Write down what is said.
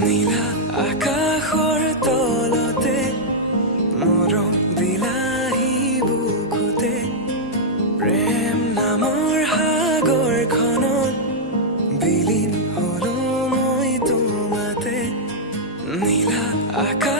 নীলা আকাশৰ তলতে মৰম বিলাহী বুকুতে প্ৰেম নামৰ সাগৰখনত বিলীন হলো মই তোমাতে নীলা আকাশ